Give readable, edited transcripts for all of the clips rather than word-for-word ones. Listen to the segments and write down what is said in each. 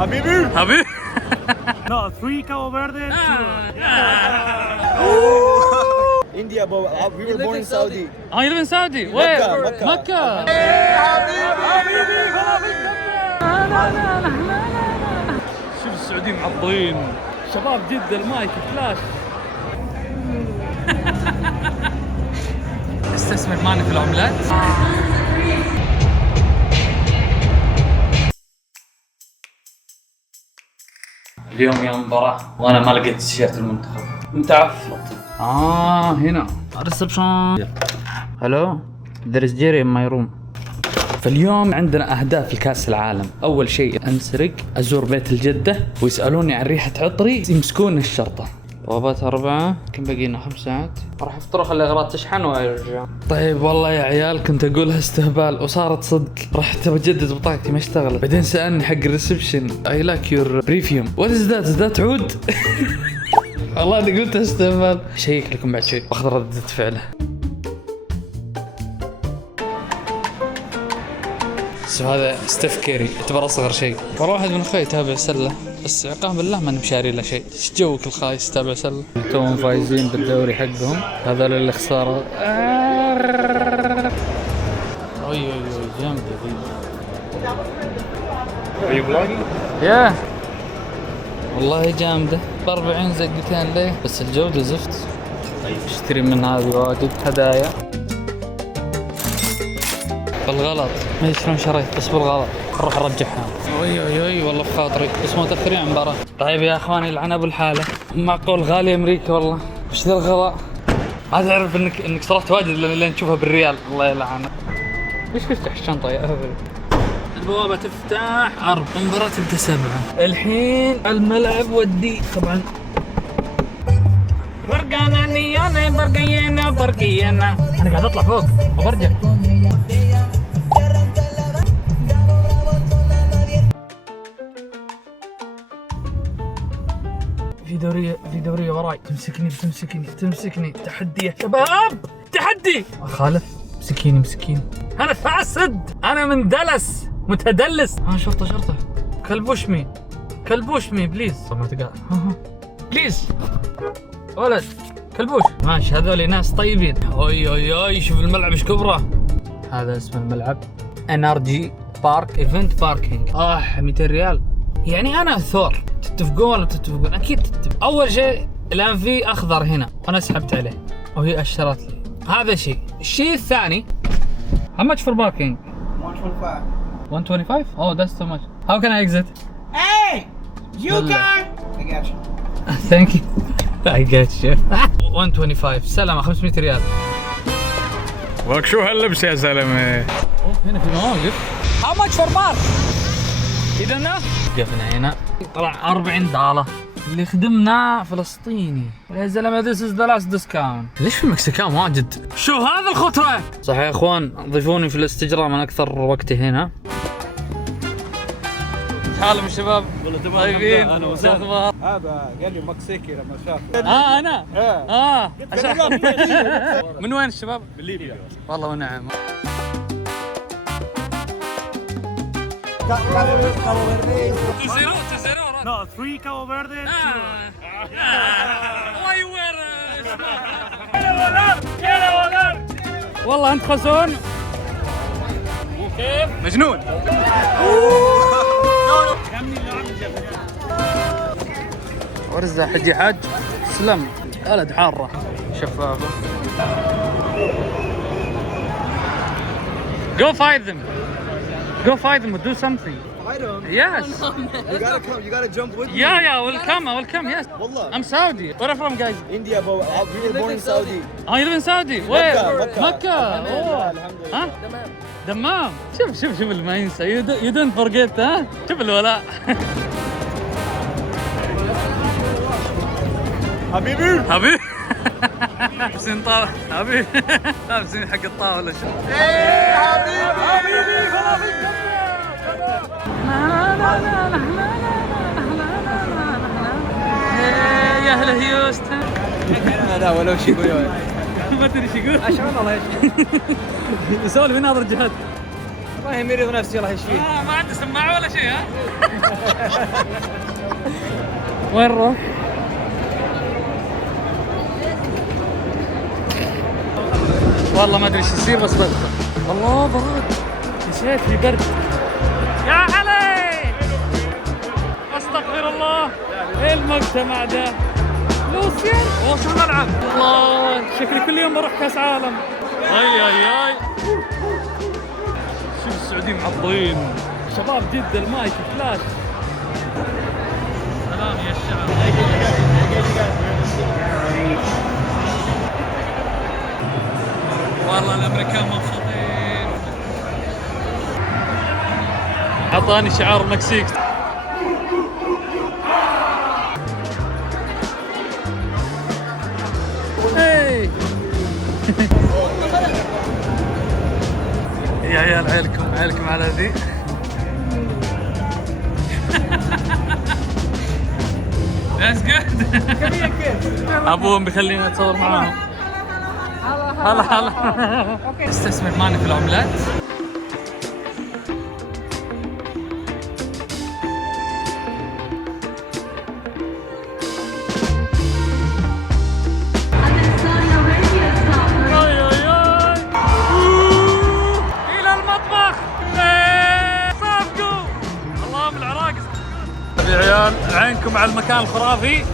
حبيبي حبيبي. No, 3 Cabo Verde. India, but we were born in Saudi. Oh, you live in Saudi? Where? Mecca. Mecca. شوف السعوديين معضين. شباب جدة المايك فلاش. استثمر معنا في العملات. اليوم يوم مباراة وانا ما لقيت تيشيرت المنتخب. متعفط. هنا ريسبشن. هلو there is Jerry in my room. فاليوم عندنا اهداف لكاس العالم. اول شيء انسرق ازور بيت الجدة ويسألوني عن ريحة عطري يمسكون الشرطة. بوابات 4 كم بقينا 5 ساعات. راح افطر اخلي اغراض تشحن وارجع. طيب والله يا عيال كنت اقولها استهبال وصارت صدق. رحت بجدد بطاقتي ما اشتغلت. بعدين سألني حق الريسبشن I like your بريفيوم. What is that? Is that عود؟ والله اني قلت استهبال. شيك لكم بعد شوي واخذ ردة فعله. هذا ستيف كيري يعتبر اصغر شيء. والله واحد من اخوي يتابع سله بس عقاب بالله ما نمشاري له شيء. ايش جوك الخايس تتابع سله؟ توهم فايزين بالدوري حقهم. هذول اللي خسارة. اي جامده ذي. Are you vlogging? يا والله جامده ب40 زقتين ليه بس الجوده زفت. اشتري من هذه واجد هدايا بالغلط. ما ادري شلون شريت بس بالغلط. نروح نرجعها. اي والله بخاطري بس متاخرين عن المباراه. طيب يا اخواني لعن ابو الحاله. معقول غالي امريكا والله. وش ذا الغلاء؟ ما تعرف انك صرفت واجد لين تشوفها بالريال. الله يلعنك. ايش تفتح الشنطه يا اهبل؟ البوابه تفتح 4 المباراه تبدا 7. الحين الملعب ودي طبعا. برقينا انا قاعد اطلع فوق وبرجع. في دورية وراي. تمسكني تحدي يا شباب. تحدي خالف. مسكيني انا فاسد. انا من دلس متدلس. شرطة كلبوش مي بليز. ما تقع بليز ولد كلبوش. ماشي هذول ناس طيبين. اي شوف الملعب ايش كبره. هذا اسم الملعب NRG بارك ايفنت باركينج. 200 ريال. يعني انا ثور. تتفقون ولا تتفقون؟ اكيد تتفق. اول شيء الان في اخضر هنا وانا سحبت عليه وهي اشرت لي. هذا شيء. الشيء الثاني how much for parking? 125. Oh that's too much. How can I exit? Hey! You can! I got you. Thank you. I get you. 125. سلامة 500 ريال. وك شو هاللبس يا زلمة؟ هنا في مواقف. How much for park? إذا وقفنا هنا طلع $40. اللي خدمنا فلسطيني يا زلمة. This is the last discount. ليش في مكسيكان واجد؟ شو هذا الخطرة؟ صح يا اخوان ضيفوني في الاستجرام انا اكثر وقتي هنا. حالهم الشباب؟ والله تمام. طيبين. اهلا وسهلا. هذا قال لي مكسيكي لما شاف. انا من وين الشباب؟ من ليبيا. والله ونعم. Cabo Verde. 2-0. No, 3 Cabo Verde. والله انت خزون وكيف مجنون. ورزة حجي حاج سلم. ولد حارة شفافة. Go fight them and do something. Fight him. Yes. You gotta come. You gotta jump with me. Yeah, I will come. Yes. Wallah. I'm Saudi. Where are you from, guys? India, but we were born in Saudi. Oh, you live in Saudi? Where? Mecca. ها؟ دمام. شوف ما ينسى. You don't forget ها؟ شوف الولاء. حبيبي. لابسين طاولة حبيبي. لابسين حق الطاولة. شوف. حبيبي. يا اهل هيوستن. لا ولا شيء يقول. ما تدري ايش يقول. عشان الله يسولف من هذا الجهات. ما هي مريض نفسي الله يشفيه. ما عنده سماعة ولا شيء ها؟ وين نروح؟ والله ما ادري ايش يصير بس بدخل. الله برد. نسيت في برد. يا علي. استغفر الله. ايه المجتمع ده؟ لوسيان؟ وش الملعب؟ الله شكلي كل يوم بروح كاس عالم. اي شوف السعوديين معضلين. شباب جدة المايك فلاش. سلام يا الشعب. والله الامريكان مبسوطين. اعطاني شعار المكسيك. هي يا عيال عيلكم على ذي. That's good. ابوهم بيخليني اتصور معاهم. هلا استثمر معنا في العملات. الى المطبخ صافقوا. اللهم العراقس يا عيال عينكم على المكان الخرافي.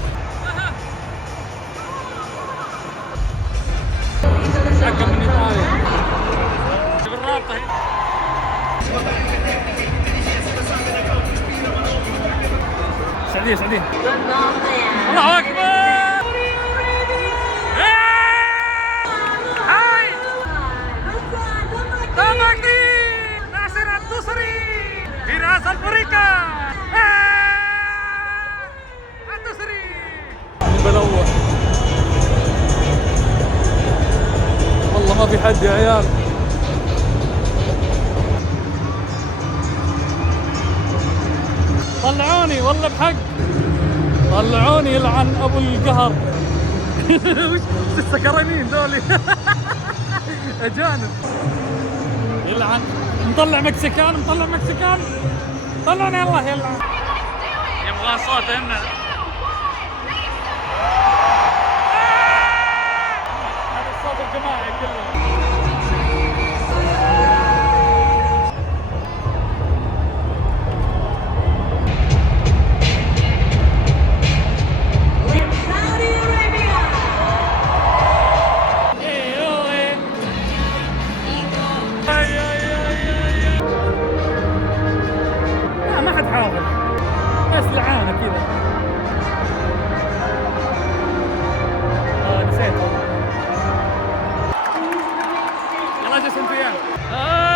حقا من ايطاليا بالرابطه هنا. سعوديه الله اكبر. هاي تماكي ناصر الدوسري في راس الفريقة. الدوسري بلوح. والله ما في حد يا عيال. طلعوني والله بحق. طلعوني يلعن ابو القهر. وش السكرانين ذولي؟ اجانب. يلعن. مطلع مكسيكان طلعنا يلا يلعن. يبغى صوت هنا. هذا الصوت الجماعي كله. بس لعانة كذا. نسيت والله. يلا جسم فيها.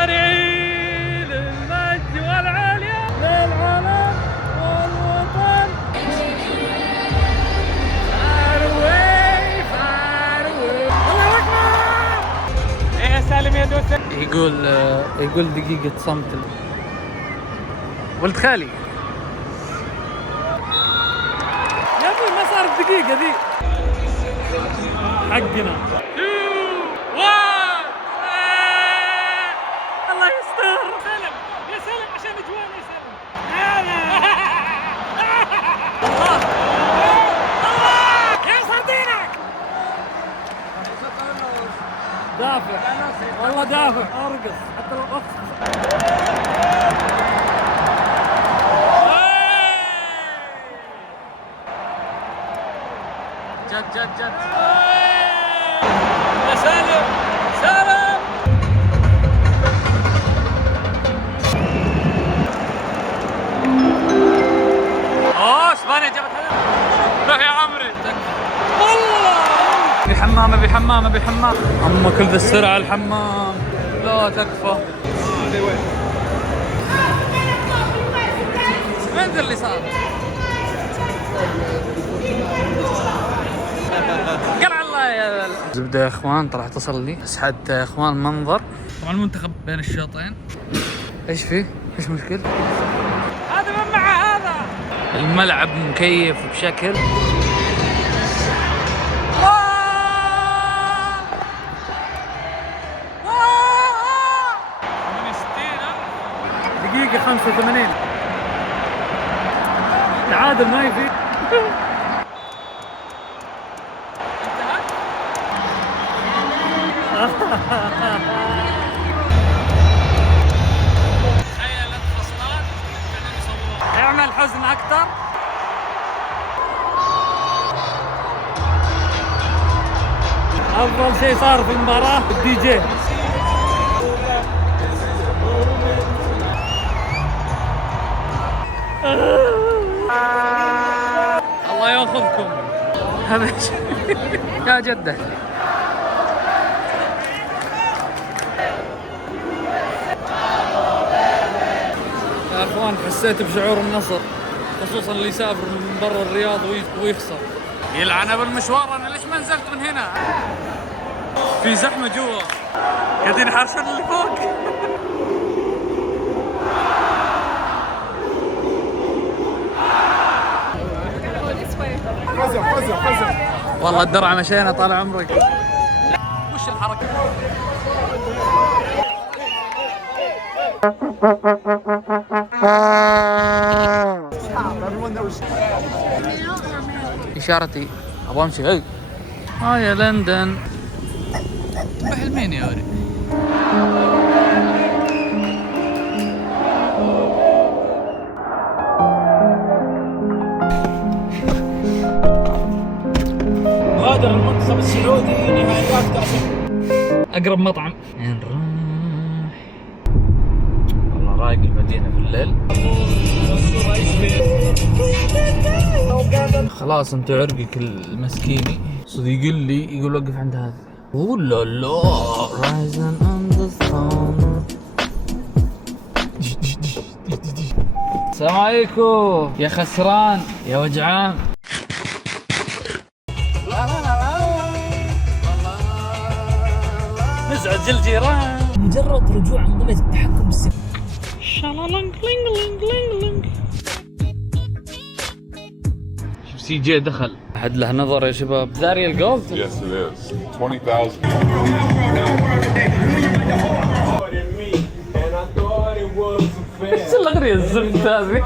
أرعي للمجد والعليا للعالم والوطن. far away. الله أكبر. إيه سالم يا دوسة. يقول دقيقة صمت. ولد خالي. دقيقة ذي حقنا. الله يستر. سلم يا سلم عشان اجوان يا سلم. الله يا سردينك. دافع والله دافع. ارقص حتى لو اقصى. جد يا سالم. اسبانيا جابت هدف. روح يا عمري. والله بحمامه. اما كل ذا السرعه الحمام لا تكفى. وين ذا اللي صار؟ قلع الله يا زبده يا اخوان. طلع اتصل لي بس حتى يا اخوان منظر. طبعا المنتخب بين الشوطين. ايش فيه؟ ايش مشكلة؟ هذا من مع هذا. الملعب مكيف بشكل. 85. تعادل ما يفيد. اعمل حزن اكثر. افضل شيء صار في المباراة الدي جي. الله ياخذكم يا جدة. يا اخوان حسيت بشعور النصر، خصوصا اللي يسافر من برا الرياض ويخسر. يلعن بالمشوار. انا ليش ما نزلت من هنا؟ في زحمة جوا قاعدين يحرشون اللي فوق. والله الدرع مشينا طال عمرك. وش الحركة؟ إشارتي أبغى أمشي. هاي يا لندن. بحلمين يا ولد. غادر المنتخب السعودي نهائيات كأس. أقرب مطعم. وين نروح؟ والله رايق المدينة في الليل. خلاص انت عرقك المسكيني صديق لي يقول وقف عند هذا. لا لا السلام عليكم يا خسران يا وجعان. نزعج الجيران. مجرد رجوع انظمة التحكم بالسيف. شالالنج لينج لينج لينج لينج. شوف سي جي دخل. أحد له نظر يا شباب. داري الجولد. Yes, it is. 20,000. ايش الاغنية الزفت هذه؟